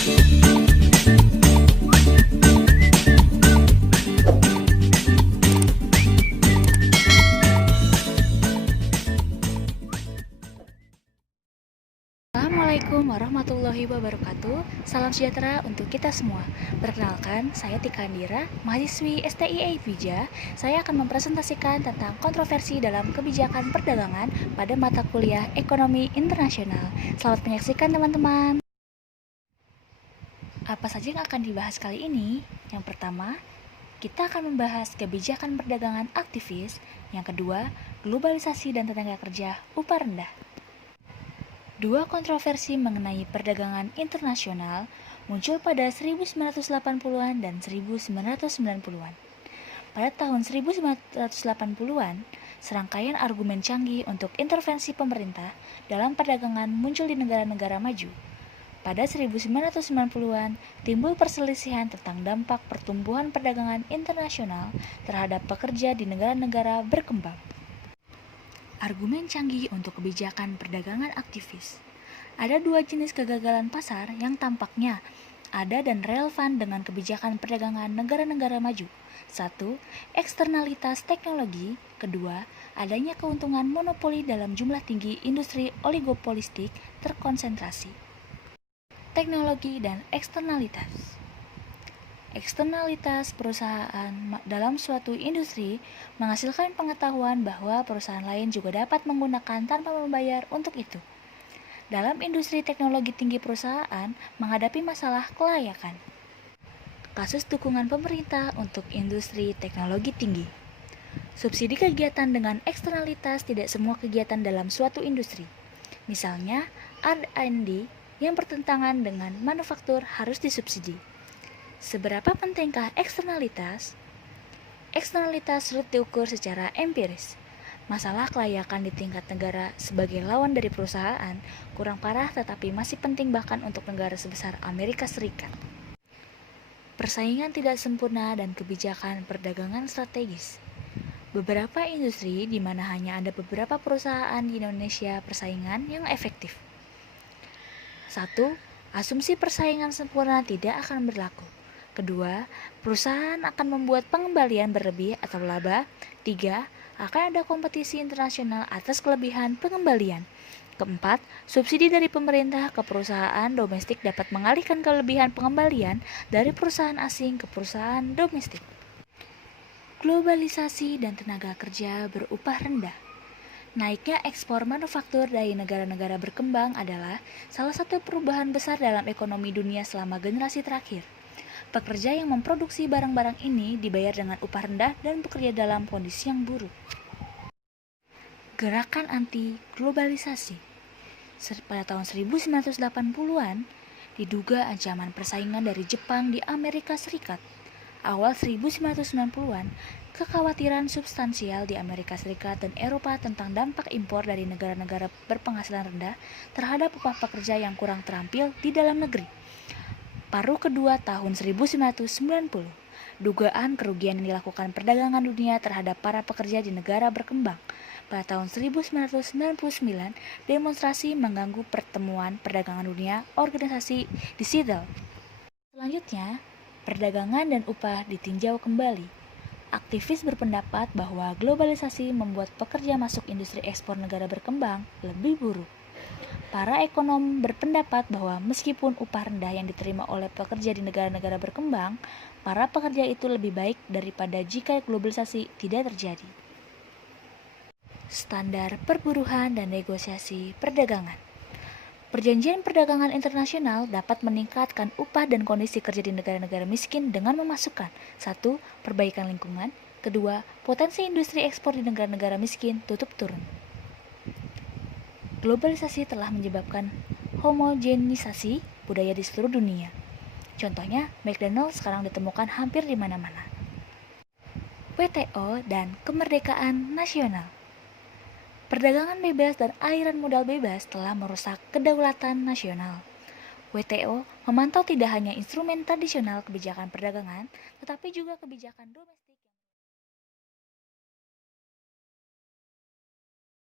Assalamualaikum warahmatullahi wabarakatuh. Salam sejahtera untuk kita semua. Perkenalkan, saya Tika Andira, mahasiswi STIA Vija. Saya akan mempresentasikan tentang kontroversi dalam kebijakan perdagangan pada mata kuliah Ekonomi Internasional. Selamat menyaksikan teman-teman. Apa saja yang akan dibahas kali ini? Yang pertama, kita akan membahas kebijakan perdagangan aktivis. Yang kedua, globalisasi dan tenaga kerja upah rendah. Dua kontroversi mengenai perdagangan internasional muncul pada 1980-an dan 1990-an. Pada tahun 1980-an, serangkaian argumen canggih untuk intervensi pemerintah dalam perdagangan muncul di negara-negara maju. Pada 1990-an, timbul perselisihan tentang dampak pertumbuhan perdagangan internasional terhadap pekerja di negara-negara berkembang. Argumen canggih untuk kebijakan perdagangan aktivis. Ada dua jenis kegagalan pasar yang tampaknya ada dan relevan dengan kebijakan perdagangan negara-negara maju. Satu, eksternalitas teknologi. Kedua, adanya keuntungan monopoli dalam jumlah tinggi industri oligopolistik terkonsentrasi. Teknologi dan eksternalitas. Eksternalitas perusahaan dalam suatu industri menghasilkan pengetahuan bahwa perusahaan lain juga dapat menggunakan tanpa membayar untuk itu. Dalam industri teknologi tinggi, perusahaan menghadapi masalah kelayakan. Kasus dukungan pemerintah untuk industri teknologi tinggi. Subsidi kegiatan dengan eksternalitas. Tidak semua kegiatan dalam suatu industri, misalnya R&D yang bertentangan dengan manufaktur, harus disubsidi. Seberapa pentingkah eksternalitas? Eksternalitas sulit diukur secara empiris. Masalah kelayakan di tingkat negara sebagai lawan dari perusahaan kurang parah, tetapi masih penting bahkan untuk negara sebesar Amerika Serikat. Persaingan tidak sempurna dan kebijakan perdagangan strategis. Beberapa industri di mana hanya ada beberapa perusahaan di Indonesia, persaingan yang efektif. 1. Asumsi persaingan sempurna tidak akan berlaku. Kedua, perusahaan akan membuat pengembalian berlebih atau laba. 3. Akan ada kompetisi internasional atas kelebihan pengembalian. Keempat, subsidi dari pemerintah ke perusahaan domestik dapat mengalihkan kelebihan pengembalian dari perusahaan asing ke perusahaan domestik. Globalisasi dan tenaga kerja berupah rendah. Naiknya ekspor manufaktur dari negara-negara berkembang adalah salah satu perubahan besar dalam ekonomi dunia selama generasi terakhir. Pekerja yang memproduksi barang-barang ini dibayar dengan upah rendah dan bekerja dalam kondisi yang buruk. Gerakan anti-globalisasi. Pada tahun 1980-an, diduga ancaman persaingan dari Jepang di Amerika Serikat. Awal 1990-an, kekhawatiran substansial di Amerika Serikat dan Eropa tentang dampak impor dari negara-negara berpenghasilan rendah terhadap upah pekerja yang kurang terampil di dalam negeri. Paruh kedua tahun 1990, dugaan kerugian yang dilakukan perdagangan dunia terhadap para pekerja di negara berkembang. Pada tahun 1999, demonstrasi mengganggu pertemuan perdagangan dunia organisasi di Seattle. Selanjutnya, perdagangan dan upah ditinjau kembali. Aktivis berpendapat bahwa globalisasi membuat pekerja masuk industri ekspor negara berkembang lebih buruk. Para ekonom berpendapat bahwa meskipun upah rendah yang diterima oleh pekerja di negara-negara berkembang, para pekerja itu lebih baik daripada jika globalisasi tidak terjadi. Standar perburuhan dan negosiasi perdagangan. Perjanjian perdagangan internasional dapat meningkatkan upah dan kondisi kerja di negara-negara miskin dengan memasukkan 1. Perbaikan lingkungan. 2. Potensi industri ekspor di negara-negara miskin tutup turun. Globalisasi telah menyebabkan homogenisasi budaya di seluruh dunia. Contohnya, McDonald's sekarang ditemukan hampir di mana-mana. WTO dan kemerdekaan nasional. Perdagangan bebas dan aliran modal bebas telah merusak kedaulatan nasional. WTO memantau tidak hanya instrumen tradisional kebijakan perdagangan, tetapi juga kebijakan domestik.